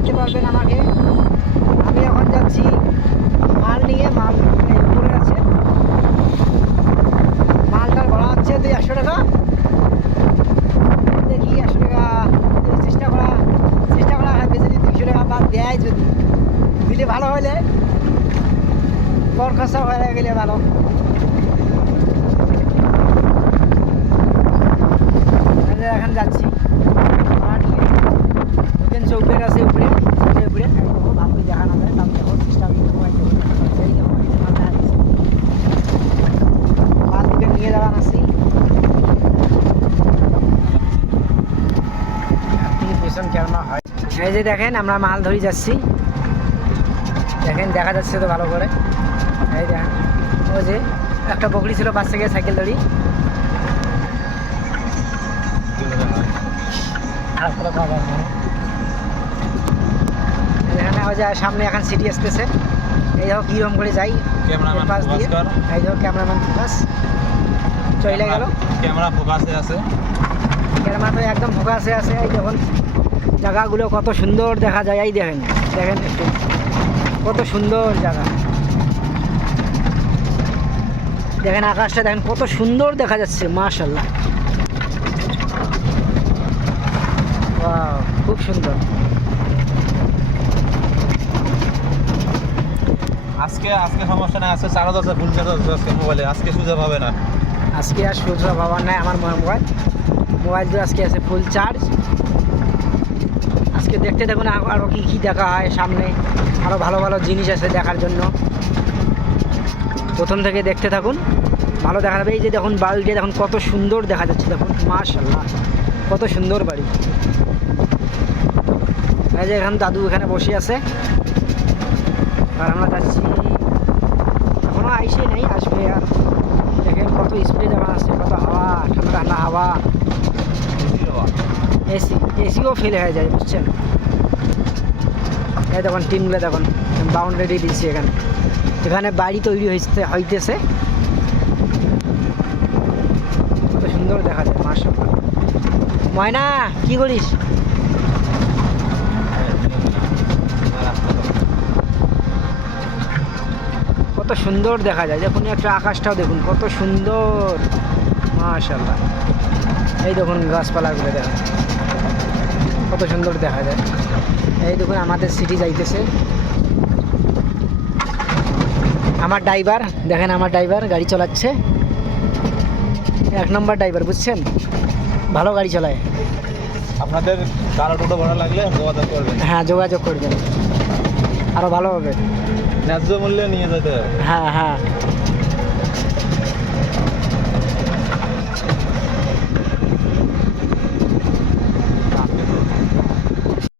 দেখতে পারবেন আমাকে। আমি এখন যাচ্ছি মাল নিয়ে, মাল পড়ে আছে। মালটার ভাড়া হচ্ছে দুই একশো টাকা। দেখি একশো টাকা চেষ্টা করা চেষ্টা করা হয় বেশি দুইশো টাকা বাদ দেয় যদি। দিলে ভালো হলে বরখাস্ত হয়ে গেলে ভালো। ক্যামেরা হয়? এই যে দেখেন আমরা মাল ধরে যাচ্ছি। দেখেন দেখা যাচ্ছে তো ভালো করে। এই দেখেন ও যে একটা বকরি ছিল বাচ্চা গিয়ে সাইকেল ধরি। এখানে ওই যে সামনে এখন সিটি আসতেছে। এই দেখো কীরকম করে যাই। ক্যামেরাম্যান এই দেখো ক্যামেরাম্যান ফোকাস চলে গেল। ক্যামেরা ফোকাসে আছে। ক্যামেরা তো একদম ফোকাসে আছে এই দেখুন। জায়গাগুলো কত সুন্দর দেখা যায় এই দেখেন দেখেন একটু। কত সুন্দর জায়গা। দেখেন আকাশটা দেখেন কত সুন্দর দেখা যাচ্ছে মাশাল্লাহ খুব সুন্দর। আজকে আজকে সমস্যা না আজকে চার্জ আছে ফুল চার্জ আছে আজকে মোবাইলে আজকে সুযোগ হবে না। আজকে আর সূর্য বাবার নাই, আমার মোবাইল মোবাইল। তো আজকে আছে ফুল চার্জ আজকে দেখতে দেখুন আরও কী কী দেখা হয় সামনে। আরও ভালো ভালো জিনিস আছে দেখার জন্য। প্রথম থেকে দেখতে থাকুন। ভালো দেখা যাবে এই যে দেখুন বাড়িটা দেখুন কত সুন্দর দেখা যাচ্ছে। দেখুন মাশাল্লাহ কত সুন্দর বাড়ি। এই যে এখানে দাদু এখানে বসে আছে। আর আমরা যাচ্ছি। এখনও আইসে নেই, আসবে আর। দেখেন কত স্প্রে জামা আছে কত হাওয়া ঠান্ডা ঠান্ডা হাওয়া। এসি এসিও ফেল হয়ে যায়, বুঝছেন? এই দেখুন টিমগুলো দেখুন বাউন্ডারি দিচ্ছি এখানে। এখানে বাড়ি তৈরি হইতে হইতেছে। কত সুন্দর দেখা যায় মাসা ময়না, কি করিস? কত সুন্দর দেখা যায়। দেখুন, একটা আকাশটাও দেখুন, কত সুন্দর। মাশাল্লাহ এই দেখুন গাছপালাগুলো দেখুন। কত সুন্দর দেখা যায়। এই দেখুন আমাদের সিটি যাইতেছে। আমার ড্রাইভার দেখেন আমার ড্রাইভার গাড়ি চালাচ্ছে। এক নম্বর ড্রাইভার বুঝছেন? ভালো গাড়ি চালায়। আপনাদের কারও টোটো ভাড়া লাগলে যোগাযোগ করবেন। হ্যাঁ যোগাযোগ করবেন। আরও ভালো হবে। ন্যায্য মূল্যে নিয়ে যেতে হবে। হ্যাঁ হ্যাঁ।